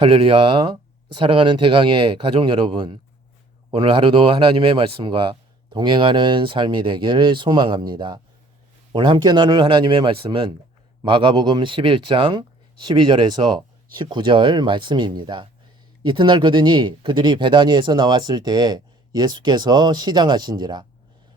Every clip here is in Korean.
할렐루야. 사랑하는 대강의 가족 여러분, 오늘 하루도 하나님의 말씀과 동행하는 삶이 되길 소망합니다. 오늘 함께 나눌 하나님의 말씀은 마가복음 11장 12절에서 19절 말씀입니다. 이튿날 그들이 베다니에서 나왔을 때에 예수께서 시장하신지라.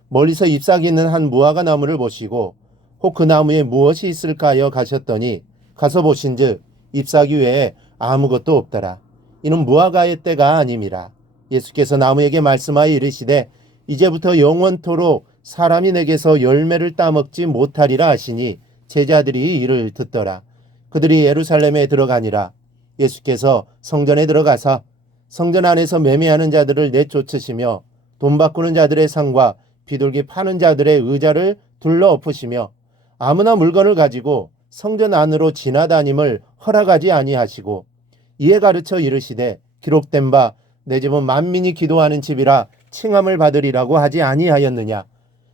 멀리서 잎사귀 있는 한 무화과 나무를 보시고 혹 그 나무에 무엇이 있을까 하여 가셨더니 가서 보신즉 잎사귀 외에 아무것도 없더라. 이는 무화과의 때가 아님이라. 예수께서 나무에게 말씀하여 이르시되 이제부터 영원토록 사람이 내게서 열매를 따먹지 못하리라 하시니 제자들이 이를 듣더라. 그들이 예루살렘에 들어가니라. 예수께서 성전에 들어가사 성전 안에서 매매하는 자들을 내쫓으시며 돈 바꾸는 자들의 상과 비둘기 파는 자들의 의자를 둘러 엎으시며 아무나 물건을 가지고 성전 안으로 지나다님을 허락하지 아니하시고 이에 가르쳐 이르시되 기록된 바 내 집은 만민이 기도하는 집이라 칭함을 받으리라고 하지 아니하였느냐.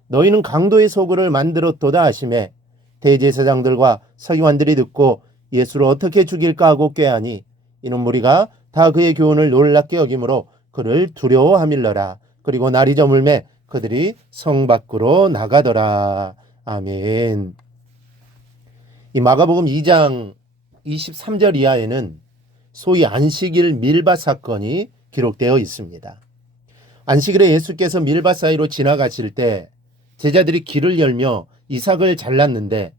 너희는 강도의 소굴을 만들었도다 하시매 대제사장들과 서기관들이 듣고 예수를 어떻게 죽일까 하고 꾀하니 이는 무리가 다 그의 교훈을 놀랍게 여김으로 그를 두려워함일러라. 그리고 날이 저물매 그들이 성 밖으로 나가더라. 아멘. 이 마가복음 2장 23절 이하에는 소위 안식일 밀밭 사건이 기록되어 있습니다. 안식일에 예수께서 밀밭 사이로 지나가실 때 제자들이 길을 열며 이삭을 잘랐는데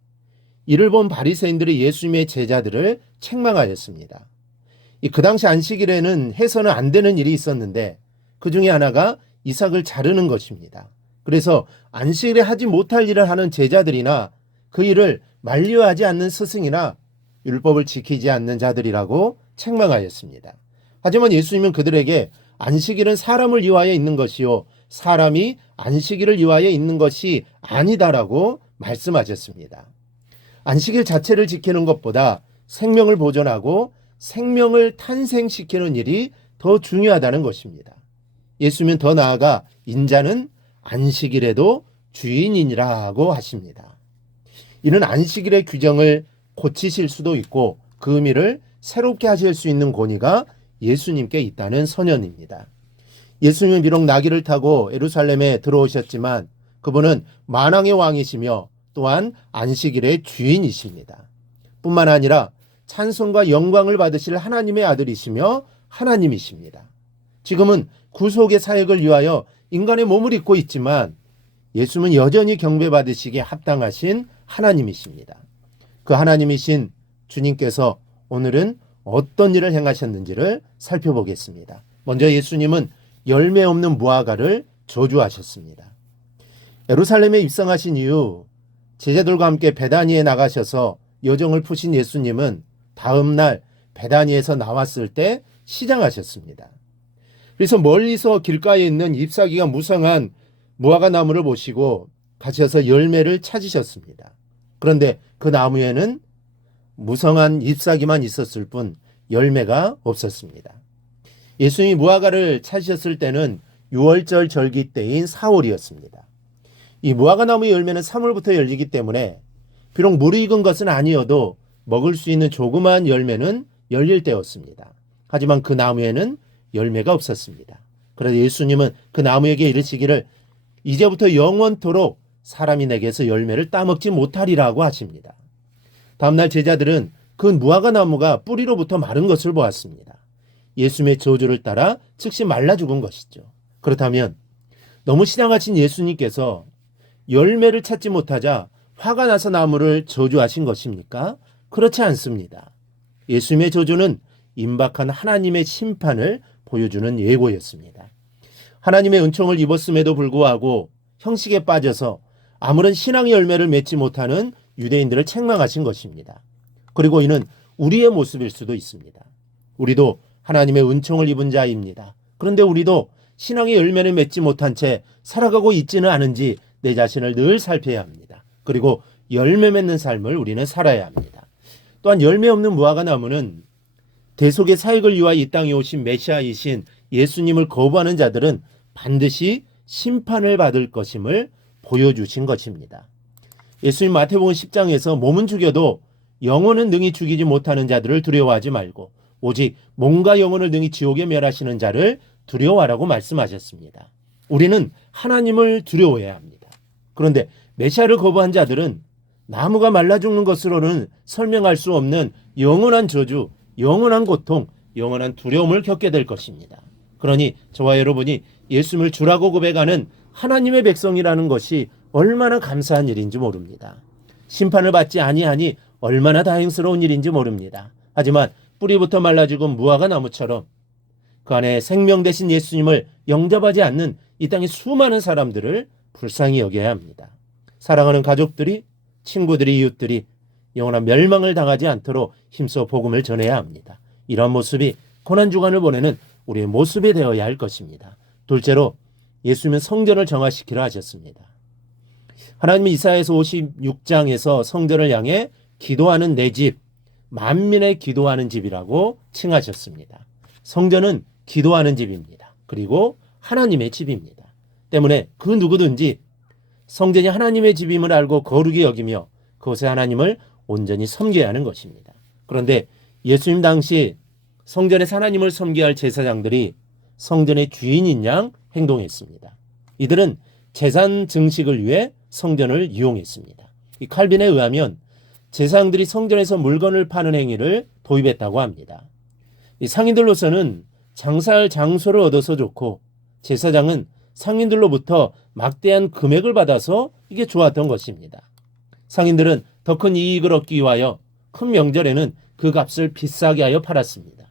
이를 본 바리새인들이 예수님의 제자들을 책망하였습니다. 그 당시 안식일에는 해서는 안 되는 일이 있었는데 그 중에 하나가 이삭을 자르는 것입니다. 그래서 안식일에 하지 못할 일을 하는 제자들이나 그 일을 만류하지 않는 스승이나 율법을 지키지 않는 자들이라고 책망하였습니다. 하지만 예수님은 그들에게 안식일은 사람을 위하여 있는 것이요 사람이 안식일을 위하여 있는 것이 아니다라고 말씀하셨습니다. 안식일 자체를 지키는 것보다 생명을 보존하고 생명을 탄생시키는 일이 더 중요하다는 것입니다. 예수님은 더 나아가 인자는 안식일에도 주인이라고 하십니다. 이는 안식일의 규정을 고치실 수도 있고 그 의미를 새롭게 하실 수 있는 권위가 예수님께 있다는 선언입니다. 예수님은 비록 나귀를 타고 예루살렘에 들어오셨지만 그분은 만왕의 왕이시며 또한 안식일의 주인이십니다. 뿐만 아니라 찬송과 영광을 받으실 하나님의 아들이시며 하나님이십니다. 지금은 구속의 사역을 위하여 인간의 몸을 입고 있지만 예수님은 여전히 경배받으시기에 합당하신 하나님이십니다. 그 하나님이신 주님께서 오늘은 어떤 일을 행하셨는지를 살펴보겠습니다. 먼저 예수님은 열매 없는 무화과를 저주하셨습니다. 예루살렘에 입성하신 이후 제자들과 함께 베다니에 나가셔서 여정을 푸신 예수님은 다음 날 베다니에서 나왔을 때 시장하셨습니다. 그래서 멀리서 길가에 있는 잎사귀가 무성한 무화과 나무를 보시고 가셔서 열매를 찾으셨습니다. 그런데 그 나무에는 무성한 잎사귀만 있었을 뿐 열매가 없었습니다. 예수님이 무화과를 찾으셨을 때는 6월절 절기 때인 4월이었습니다. 이 무화과 나무의 열매는 3월부터 열리기 때문에 비록 무르익은 것은 아니어도 먹을 수 있는 조그마한 열매는 열릴 때였습니다. 하지만 그 나무에는 열매가 없었습니다. 그래서 예수님은 그 나무에게 이르시기를 이제부터 영원토록 사람이 내게서 열매를 따먹지 못하리라고 하십니다. 다음날 제자들은 그 무화과 나무가 뿌리로부터 마른 것을 보았습니다. 예수님의 저주를 따라 즉시 말라 죽은 것이죠. 그렇다면 너무 신앙하신 예수님께서 열매를 찾지 못하자 화가 나서 나무를 저주하신 것입니까? 그렇지 않습니다. 예수님의 저주는 임박한 하나님의 심판을 보여주는 예고였습니다. 하나님의 은총을 입었음에도 불구하고 형식에 빠져서 아무런 신앙의 열매를 맺지 못하는 유대인들을 책망하신 것입니다. 그리고 이는 우리의 모습일 수도 있습니다. 우리도 하나님의 은총을 입은 자입니다. 그런데 우리도 신앙의 열매를 맺지 못한 채 살아가고 있지는 않은지 내 자신을 늘 살펴야 합니다. 그리고 열매 맺는 삶을 우리는 살아야 합니다. 또한 열매 없는 무화과 나무는 대속의 사역을 위하여 이 땅에 오신 메시아이신 예수님을 거부하는 자들은 반드시 심판을 받을 것임을 보여주신 것입니다. 예수님 마태복음 10장에서 몸은 죽여도 영혼은 능히 죽이지 못하는 자들을 두려워하지 말고 오직 몸과 영혼을 등이 지옥에 멸하시는 자를 두려워하라고 말씀하셨습니다. 우리는 하나님을 두려워해야 합니다. 그런데 메시아를 거부한 자들은 나무가 말라 죽는 것으로는 설명할 수 없는 영원한 저주, 영원한 고통, 영원한 두려움을 겪게 될 것입니다. 그러니 저와 여러분이 예수님을 주라고 고백하는 하나님의 백성이라는 것이 얼마나 감사한 일인지 모릅니다. 심판을 받지 아니하니 얼마나 다행스러운 일인지 모릅니다. 하지만 뿌리부터 말라 죽은 무화과 나무처럼 그 안에 생명 되신 예수님을 영접하지 않는 이 땅의 수많은 사람들을 불쌍히 여겨야 합니다. 사랑하는 가족들이, 친구들이, 이웃들이 영원한 멸망을 당하지 않도록 힘써 복음을 전해야 합니다. 이러한 모습이 고난주간을 보내는 우리의 모습이 되어야 할 것입니다. 둘째로 예수님은 성전을 정화시키라 하셨습니다. 하나님이 이사야서 56장에서 성전을 향해 기도하는 내 집, 만민의 기도하는 집이라고 칭하셨습니다. 성전은 기도하는 집입니다. 그리고 하나님의 집입니다. 때문에 그 누구든지 성전이 하나님의 집임을 알고 거룩히 여기며 그곳에 하나님을 온전히 섬겨야 하는 것입니다. 그런데 예수님 당시 성전에서 하나님을 섬겨야 할 제사장들이 성전의 주인인 양 행동했습니다. 이들은 재산 증식을 위해 성전을 이용했습니다. 이 칼빈에 의하면 제사장들이 성전에서 물건을 파는 행위를 도입했다고 합니다. 이 상인들로서는 장사할 장소를 얻어서 좋고 제사장은 상인들로부터 막대한 금액을 받아서 이게 좋았던 것입니다. 상인들은 더 큰 이익을 얻기 위하여 큰 명절에는 그 값을 비싸게 하여 팔았습니다.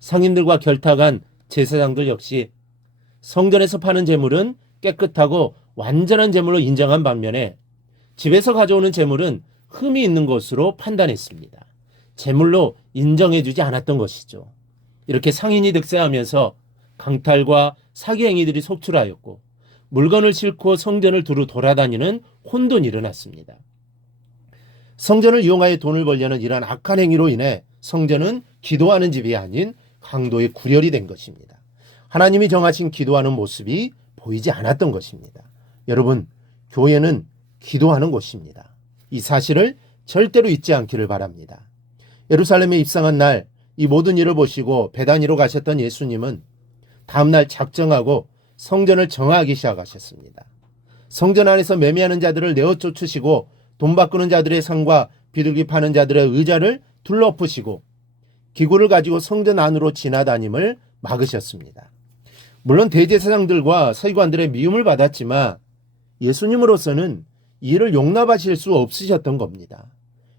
상인들과 결탁한 제사장들 역시 성전에서 파는 재물은 깨끗하고 완전한 재물로 인정한 반면에 집에서 가져오는 재물은 흠이 있는 것으로 판단했습니다. 재물로 인정해주지 않았던 것이죠. 이렇게 상인이 득세하면서 강탈과 사기 행위들이 속출하였고 물건을 싣고 성전을 두루 돌아다니는 혼돈이 일어났습니다. 성전을 이용하여 돈을 벌려는 이러한 악한 행위로 인해 성전은 기도하는 집이 아닌 강도의 구렬이 된 것입니다. 하나님이 정하신 기도하는 모습이 보이지 않았던 것입니다. 여러분, 교회는 기도하는 곳입니다. 이 사실을 절대로 잊지 않기를 바랍니다. 예루살렘에 입성한 날 이 모든 일을 보시고 베다니로 가셨던 예수님은 다음날 작정하고 성전을 정화하기 시작하셨습니다. 성전 안에서 매매하는 자들을 내어 쫓으시고 돈 바꾸는 자들의 상과 비둘기 파는 자들의 의자를 둘러엎으시고 기구를 가지고 성전 안으로 지나다님을 막으셨습니다. 물론 대제사장들과 서기관들의 미움을 받았지만 예수님으로서는 이를 용납하실 수 없으셨던 겁니다.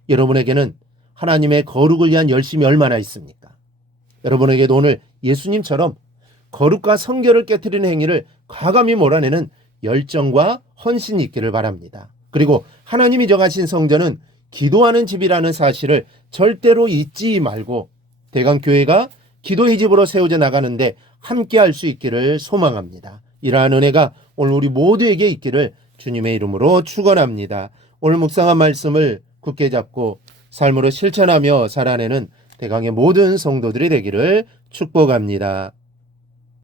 여러분에게는 하나님의 거룩을 위한 열심이 얼마나 있습니까? 여러분에게도 오늘 예수님처럼 거룩과 성결을 깨트리는 행위를 과감히 몰아내는 열정과 헌신이 있기를 바랍니다. 그리고 하나님이 정하신 성전은 기도하는 집이라는 사실을 절대로 잊지 말고 대강교회가 기도의 집으로 세워져 나가는데 함께 할 수 있기를 소망합니다. 이러한 은혜가 오늘 우리 모두에게 있기를 주님의 이름으로 축원합니다. 오늘 묵상한 말씀을 굳게 잡고 삶으로 실천하며 살아내는 대강의 모든 성도들이 되기를 축복합니다.